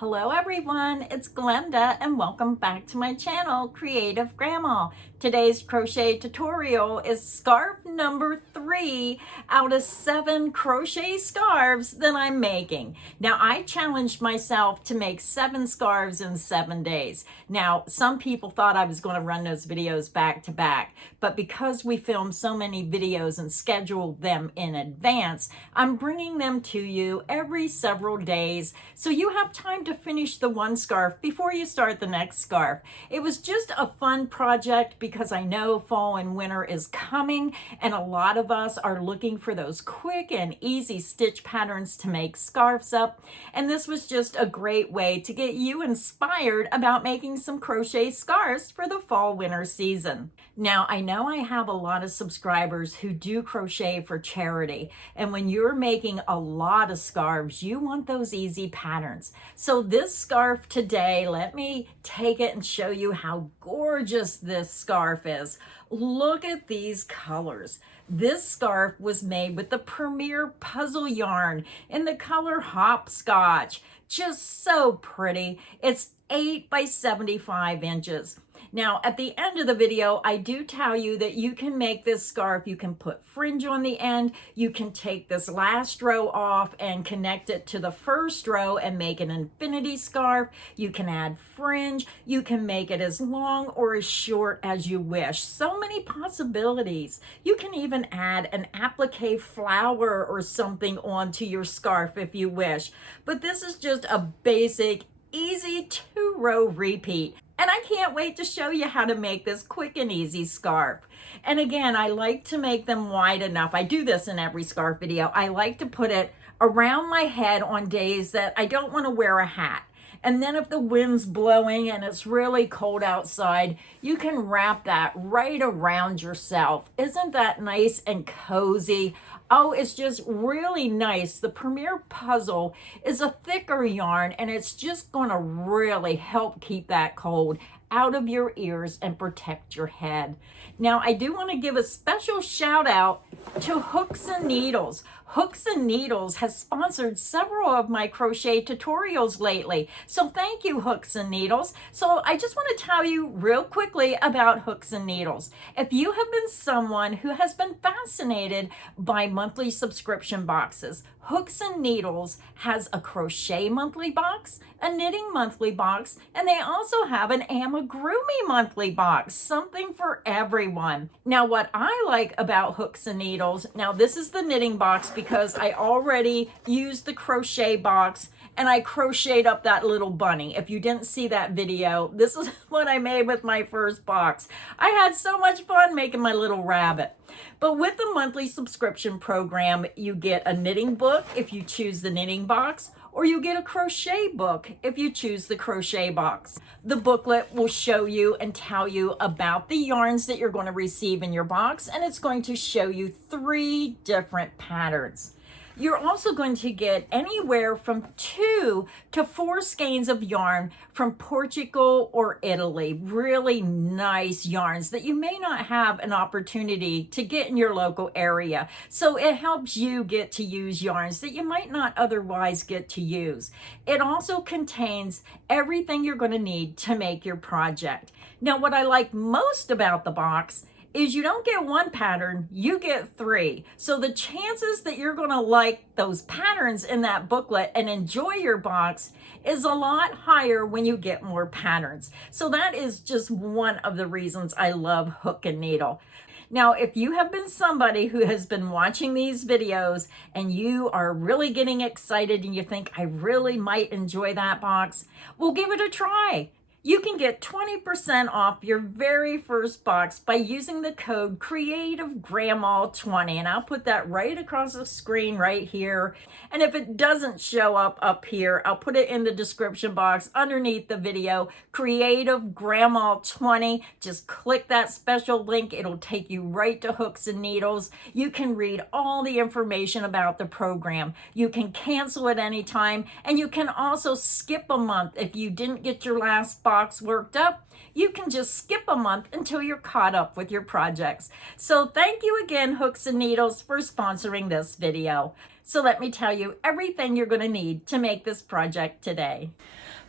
Hello everyone, it's Glenda and welcome back to my channel, Creative Grandma. Today's crochet tutorial is scarf number 3 out of 7 crochet scarves that I'm making. Now I challenged myself to make 7 scarves in 7 days. Now some people thought I was going to run those videos back to back, but because we filmed so many videos and scheduled them in advance, I'm bringing them to you every several days so you have time to finish the one scarf before you start the next scarf. It was just a fun project because I know fall and winter is coming and a lot of us are looking for those quick and easy stitch patterns to make scarves up, and this was just a great way to get you inspired about making some crochet scarves for the fall winter season. Now I know I have a lot of subscribers who do crochet for charity, and when you're making a lot of scarves you want those easy patterns. So this scarf today, let me take it and show you how gorgeous this scarf is. Look at these colors. This scarf was made with the Premier Puzzle yarn in the color Hopscotch. Just so pretty. It's 8 by 75 inches. Now, at the end of the video, I do tell you that you can make this scarf. You can put fringe on the end. You can take this last row off and connect it to the first row and make an infinity scarf. You can add fringe. You can make it as long or as short as you wish. So many possibilities. You can even add an applique flower or something onto your scarf if you wish. But this is just a basic, easy 2-row repeat. And I can't wait to show you how to make this quick and easy scarf. And again, I like to make them wide enough. I do this in every scarf video. I like to put it around my head on days that I don't want to wear a hat. And then if the wind's blowing and it's really cold outside, you can wrap that right around yourself. Isn't that nice and cozy? Oh, it's just really nice. The Premier Puzzle is a thicker yarn and it's just going to really help keep that cold out of your ears and protect your head. Now, I do want to give a special shout out to Hooks and Needles. Hooks and Needles has sponsored several of my crochet tutorials lately. So thank you, Hooks and Needles. So I just want to tell you real quickly about Hooks and Needles. If you have been someone who has been fascinated by monthly subscription boxes, Hooks and Needles has a crochet monthly box, a knitting monthly box, and they also have an amigurumi monthly box, something for everyone. Now, what I like about Hooks and Needles, now this is the knitting box because I already used the crochet box and I crocheted up that little bunny. If you didn't see that video, this is what I made with my first box. I had so much fun making my little rabbit. But with the monthly subscription program, you get a knitting book if you choose the knitting box, or you get a crochet book if you choose the crochet box. The booklet will show you and tell you about the yarns that you're going to receive in your box, and it's going to show you 3 different patterns. You're also going to get anywhere from 2 to 4 skeins of yarn from Portugal or Italy. Really nice yarns that you may not have an opportunity to get in your local area. So it helps you get to use yarns that you might not otherwise get to use. It also contains everything you're going to need to make your project. Now, what I like most about the box is you don't get 1 pattern, you get 3. So the chances that you're going to like those patterns in that booklet and enjoy your box is a lot higher when you get more patterns. So that is just one of the reasons I love Hook and Needle. Now, if you have been somebody who has been watching these videos and you are really getting excited and you think, I really might enjoy that box, well, give it a try. You can get 20% off your very first box by using the code CreativeGrandma20, and I'll put that right across the screen right here. And if it doesn't show up here, I'll put it in the description box underneath the video, CreativeGrandma20. Just click that special link. It'll take you right to Hooks and Needles. You can read all the information about the program. You can cancel at any time, and you can also skip a month if you didn't get your last box box worked up, you can just skip a month until you're caught up with your projects. So thank you again, Hooks and Needles, for sponsoring this video. So let me tell you everything you're going to need to make this project today.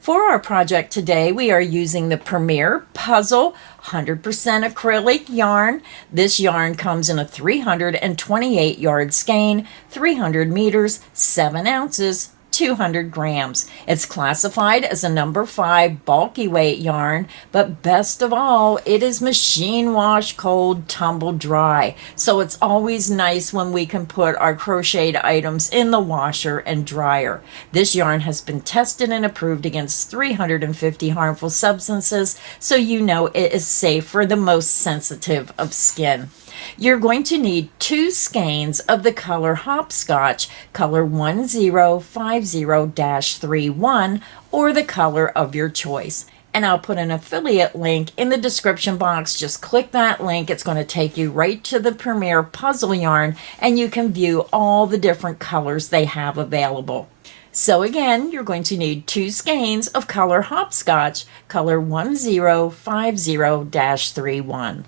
For our project today, we are using the Premier Puzzle 100% acrylic yarn. This yarn comes in a 328 yard skein, 300 meters, 7 ounces, 200 grams. It's classified as a number 5 bulky weight yarn, but best of all, it is machine wash, cold, tumble dry. So it's always nice when we can put our crocheted items in the washer and dryer. This yarn has been tested and approved against 350 harmful substances, so you know it is safe for the most sensitive of skin. You're going to need 2 skeins of the color Hopscotch, color 1050-31, or the color of your choice. And I'll put an affiliate link in the description box. Just click that link. It's going to take you right to the Premier Puzzle yarn, and you can view all the different colors they have available. So again, you're going to need 2 skeins of color Hopscotch, color 1050-31.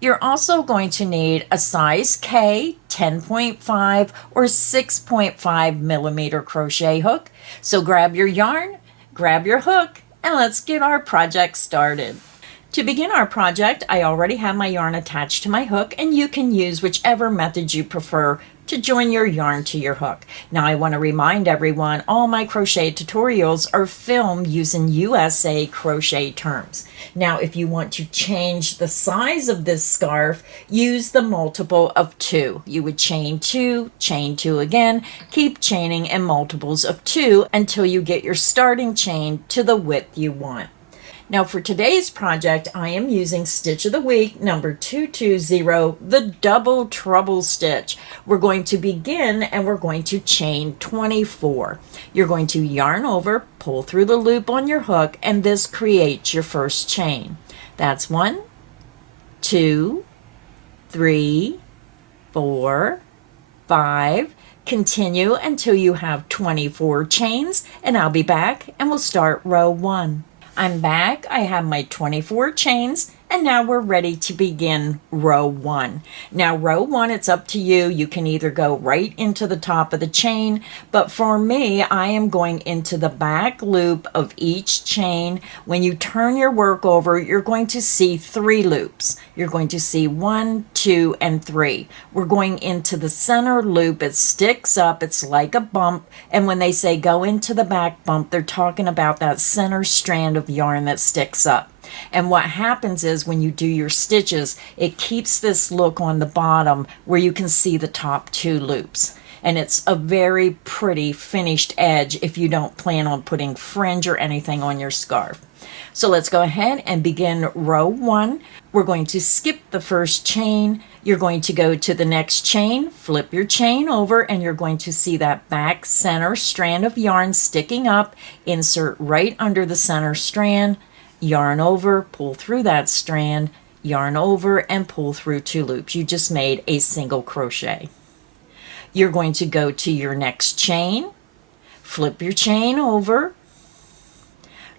You're also going to need a size K 10.5 or 6.5 millimeter crochet hook. So grab your yarn, grab your hook, and let's get our project started. To begin our project, I already have my yarn attached to my hook, and you can use whichever method you prefer to join your yarn to your hook. Now I want to remind everyone, all my crochet tutorials are filmed using USA crochet terms. Now if you want to change the size of this scarf, use the multiple of 2. You would chain 2 again, keep chaining in multiples of 2 until you get your starting chain to the width you want. Now for today's project, I am using Stitch of the Week number 220, the double treble stitch. We're going to begin and we're going to chain 24. You're going to yarn over, pull through the loop on your hook, and this creates your first chain. That's 1, 2, 3, 4, 5. Continue until you have 24 chains, and I'll be back and we'll start row 1. I'm back. I have my 24 chains, and now we're ready to begin row 1. Now row 1, it's up to you. You can either go right into the top of the chain, but for me, I am going into the back loop of each chain. When you turn your work over, you're going to see 3 loops. You're going to see 1, 2, and 3. We're going into the center loop. It sticks up. It's like a bump. And when they say go into the back bump, they're talking about that center strand of yarn that sticks up. And what happens is when you do your stitches, it keeps this look on the bottom where you can see the top 2 loops. And it's a very pretty finished edge if you don't plan on putting fringe or anything on your scarf. So let's go ahead and begin row 1. We're going to skip the first chain. You're going to go to the next chain, flip your chain over, and you're going to see that back center strand of yarn sticking up. Insert right under the center strand. Yarn over, pull through that strand, yarn over, and pull through 2 loops. You just made a single crochet. You're going to go to your next chain, flip your chain over,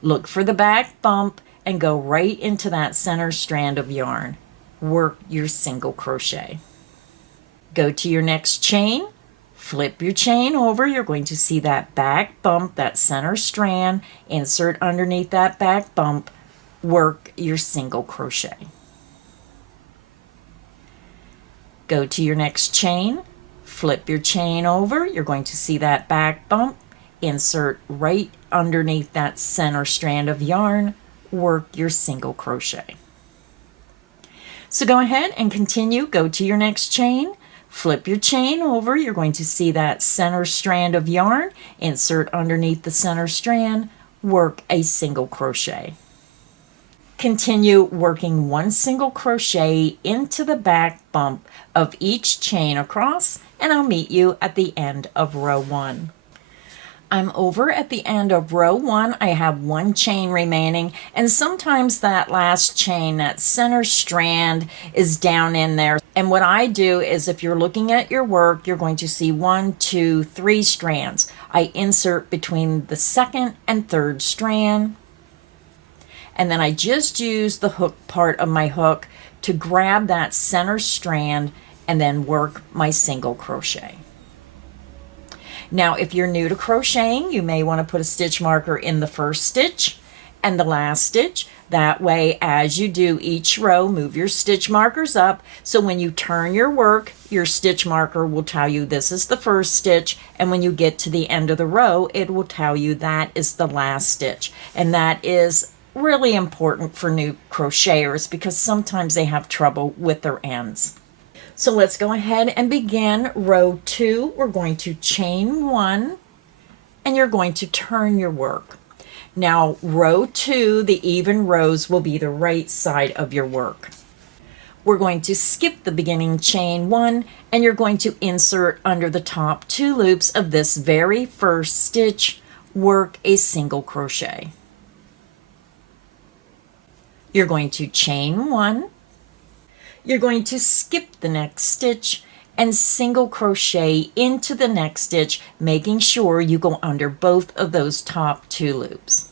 look for the back bump, and go right into that center strand of yarn. Work your single crochet. Go to your next chain, flip your chain over. You're going to see that back bump, that center strand. Insert underneath that back bump. Work your single crochet. Go to your next chain, flip your chain over. You're going to see that back bump. Insert right underneath that center strand of yarn. Work your single crochet. So go ahead and continue. Go to your next chain. Flip your chain over. You're going to see that center strand of yarn. Insert underneath the center strand. Work a single crochet. Continue working 1 single crochet into the back bump of each chain across, and I'll meet you at the end of row 1. I'm over at the end of row 1. I have 1 chain remaining, and sometimes that last chain, that center strand, is down in there. And what I do is, if you're looking at your work, you're going to see 1, 2, 3 strands. I insert between the second and third strand, and then I just use the hook part of my hook to grab that center strand and then work my single crochet. Now, if you're new to crocheting, you may want to put a stitch marker in the first stitch and the last stitch. That way, as you do each row, move your stitch markers up. So when you turn your work, your stitch marker will tell you this is the first stitch. And when you get to the end of the row, it will tell you that is the last stitch. And that is really important for new crocheters because sometimes they have trouble with their ends. So let's go ahead and begin row 2. We're going to chain 1 and you're going to turn your work. Now row 2, the even rows will be the right side of your work. We're going to skip the beginning chain 1 and you're going to insert under the top 2 loops of this very first stitch, work a single crochet. You're going to chain 1. You're going to skip the next stitch and single crochet into the next stitch, making sure you go under both of those top 2 loops.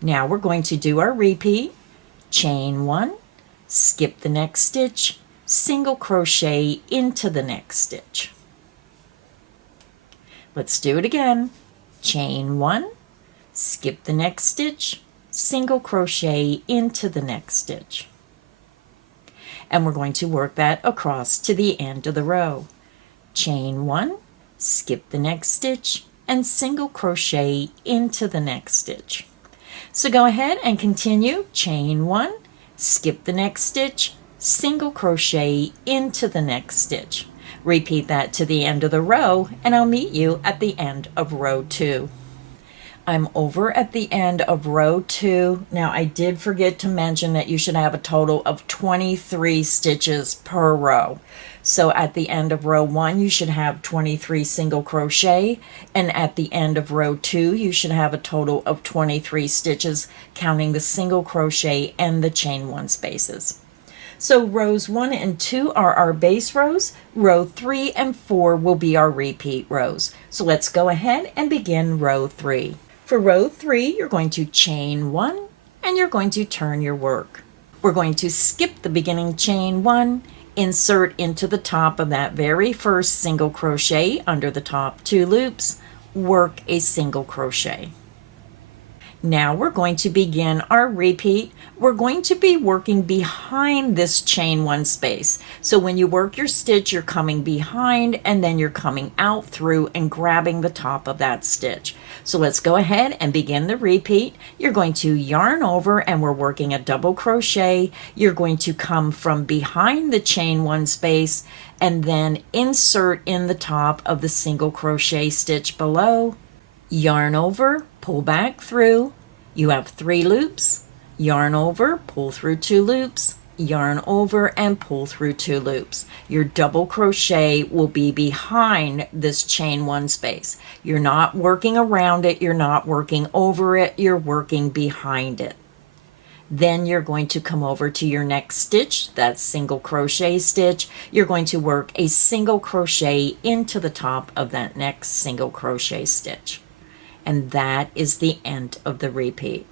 Now we're going to do our repeat. Chain 1, skip the next stitch, single crochet into the next stitch. Let's do it again. Chain 1, skip the next stitch, single crochet into the next stitch. And we're going to work that across to the end of the row. Chain 1, skip the next stitch, and single crochet into the next stitch. So go ahead and continue. Chain 1, skip the next stitch, single crochet into the next stitch. Repeat that to the end of the row, and I'll meet you at the end of row 2. I'm over at the end of row 2. Now I did forget to mention that you should have a total of 23 stitches per row. So at the end of row 1 you should have 23 single crochet, and at the end of row 2 you should have a total of 23 stitches, counting the single crochet and the chain 1 spaces. So rows 1 and 2 are our base rows. Row 3 and 4 will be our repeat rows. So let's go ahead and begin row 3. For row 3, you're going to chain 1 and you're going to turn your work. We're going to skip the beginning chain 1, insert into the top of that very first single crochet under the top 2 loops, work a single crochet. Now we're going to begin our repeat. We're going to be working behind this chain 1 space. So when you work your stitch, you're coming behind and then you're coming out through and grabbing the top of that stitch. So let's go ahead and begin the repeat. You're going to yarn over and we're working a double crochet. You're going to come from behind the chain 1 space and then insert in the top of the single crochet stitch below. Yarn over, pull back through, you have 3 loops, yarn over, pull through 2 loops, yarn over and pull through 2 loops. Your double crochet will be behind this chain 1 space. You're not working around it, you're not working over it, you're working behind it. Then you're going to come over to your next stitch, that single crochet stitch. You're going to work a single crochet into the top of that next single crochet stitch. And that is the end of the repeat.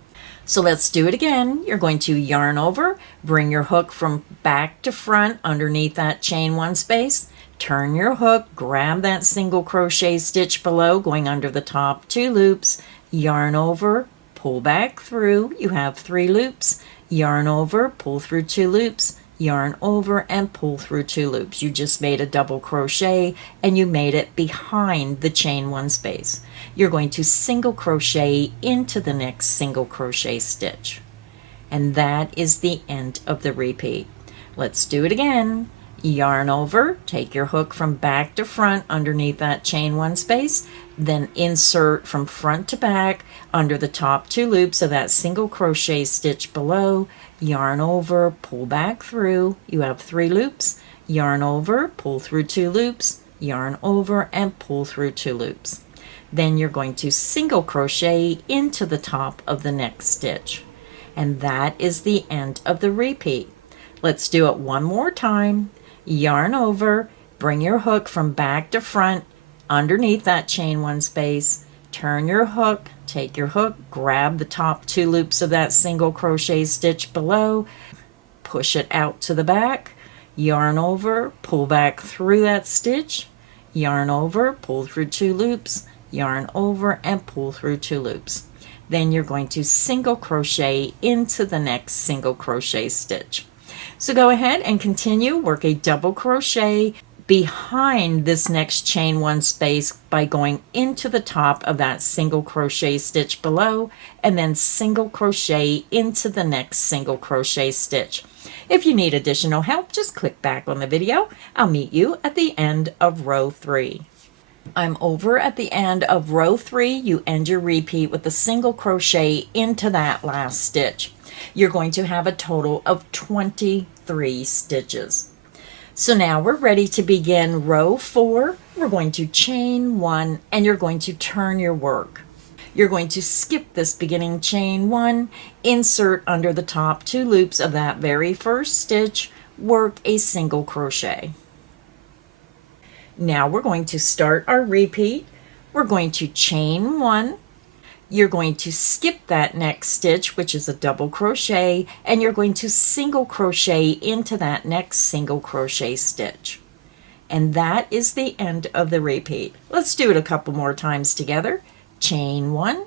So let's do it again. You're going to yarn over, bring your hook from back to front underneath that chain 1 space, turn your hook, grab that single crochet stitch below going under the top 2 loops, yarn over, pull back through, you have 3 loops, yarn over, pull through 2 loops, yarn over and pull through 2 loops. You just made a double crochet and you made it behind the chain 1 space. You're going to single crochet into the next single crochet stitch. And that is the end of the repeat. Let's do it again. Yarn over, take your hook from back to front underneath that chain 1 space, then insert from front to back under the top 2 loops of that single crochet stitch below, yarn over, pull back through, you have 3 loops, yarn over, pull through 2 loops, yarn over and pull through 2 loops. Then you're going to single crochet into the top of the next stitch. And that is the end of the repeat. Let's do it one more time. Yarn over, bring your hook from back to front underneath that chain 1 space, turn your hook, take your hook, grab the top 2 loops of that single crochet stitch below, push it out to the back, yarn over, pull back through that stitch, yarn over, pull through 2 loops, yarn over and pull through 2 loops. Then you're going to single crochet into the next single crochet stitch. So go ahead and continue, work a double crochet behind this next chain 1 space by going into the top of that single crochet stitch below, and then single crochet into the next single crochet stitch. If you need additional help, just click back on the video. I'll meet you at the end of row 3. I'm over at the end of row 3. You end your repeat with a single crochet into that last stitch. You're going to have a total of 23 stitches. So now we're ready to begin row 4. We're going to chain 1 and you're going to turn your work. You're going to skip this beginning chain 1, insert under the top 2 loops of that very first stitch, work a single crochet. Now we're going to start our repeat. We're going to chain 1. You're going to skip that next stitch, which is a double crochet, and you're going to single crochet into that next single crochet stitch. And that is the end of the repeat. Let's do it a couple more times together. Chain 1,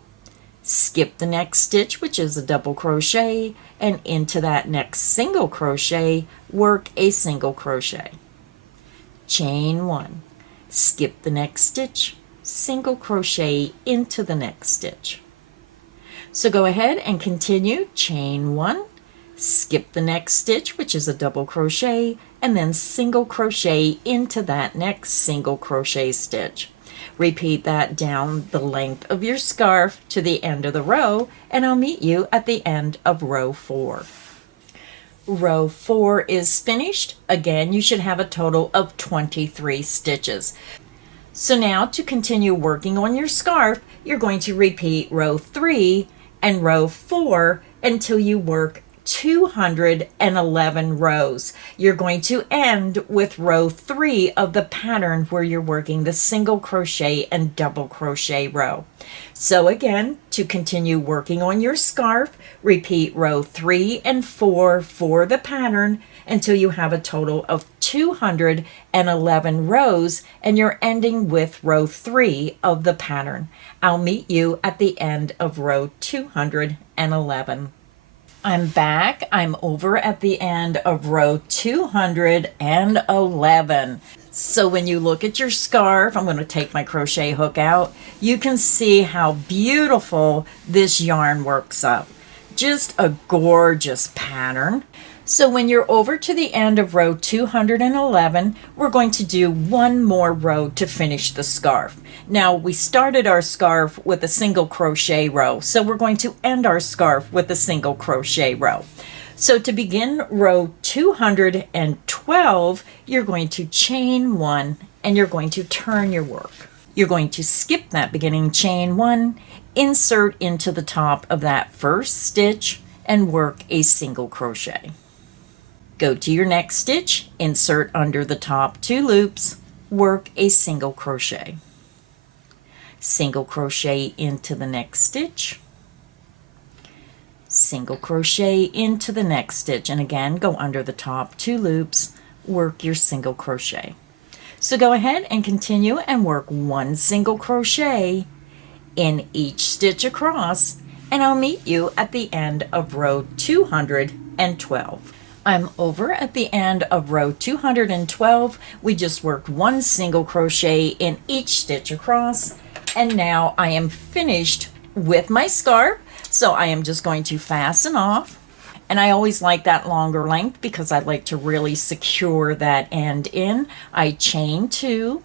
skip the next stitch, which is a double crochet, and into that next single crochet, work a single crochet. Chain 1, skip the next stitch, single crochet into the next stitch. So go ahead and continue, chain 1, skip the next stitch, which is a double crochet, and then single crochet into that next single crochet stitch. Repeat that down the length of your scarf to the end of the row, and I'll meet you at the end of row 4. Row 4 is finished. Again, you should have a total of 23 stitches. So now to continue working on your scarf, you're going to repeat row 3 and row 4 until you work 211 rows. You're going to end with row 3 of the pattern where you're working the single crochet and double crochet row. So again, to continue working on your scarf, repeat row 3 and 4 for the pattern until you have a total of 211 rows, and you're ending with row 3 of the pattern. I'll meet you at the end of row 211. I'm back. I'm over at the end of row 211. So when you look at your scarf, I'm going to take my crochet hook out. You can see how beautiful this yarn works up. Just a gorgeous pattern. So when you're over to the end of row 211, we're going to do one more row to finish the scarf. Now we started our scarf with a single crochet row, so we're going to end our scarf with a single crochet row. So to begin row 212, you're going to chain 1 and you're going to turn your work. You're going to skip that beginning chain 1, insert into the top of that first stitch and work a single crochet. Go to your next stitch, insert under the top 2 loops, work a single crochet. Single crochet into the next stitch, single crochet into the next stitch, and again go under the top 2 loops, work your single crochet. So go ahead and continue and work 1 single crochet in each stitch across, and I'll meet you at the end of row 212. I'm over at the end of row 212. We just worked 1 single crochet in each stitch across, and now I am finished with my scarf. So I am just going to fasten off, and I always like that longer length because I like to really secure that end in. I chain 2,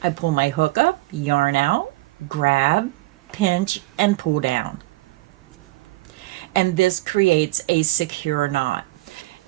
I pull my hook up, yarn out, grab, pinch, and pull down. And this creates a secure knot.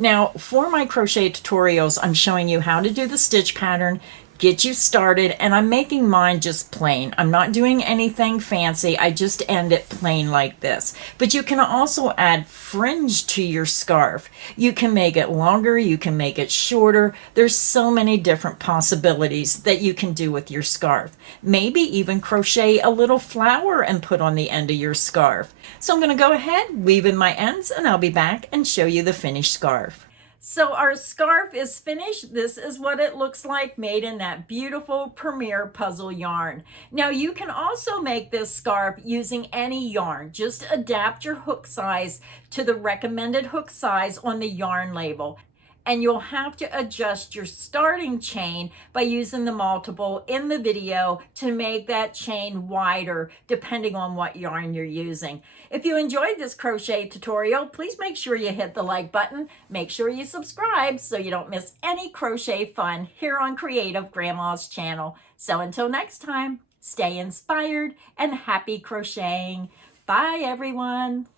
Now, for my crochet tutorials, I'm showing you how to do the stitch pattern get you started, and I'm making mine just plain. I'm not doing anything fancy. I just end it plain like this. But you can also add fringe to your scarf. You can make it longer, you can make it shorter. There's so many different possibilities that you can do with your scarf. Maybe even crochet a little flower and put on the end of your scarf. So I'm going to go ahead, weave in my ends, and I'll be back and show you the finished scarf. So our scarf is finished. This is what it looks like, made in that beautiful Premier Puzzle yarn. Now you can also make this scarf using any yarn. Just adapt your hook size to the recommended hook size on the yarn label. And you'll have to adjust your starting chain by using the multiple in the video to make that chain wider depending on what yarn you're using. If you enjoyed this crochet tutorial, please make sure you hit the like button. Make sure you subscribe so you don't miss any crochet fun here on Creative Grandma's channel. So until next time, stay inspired and happy crocheting. Bye everyone.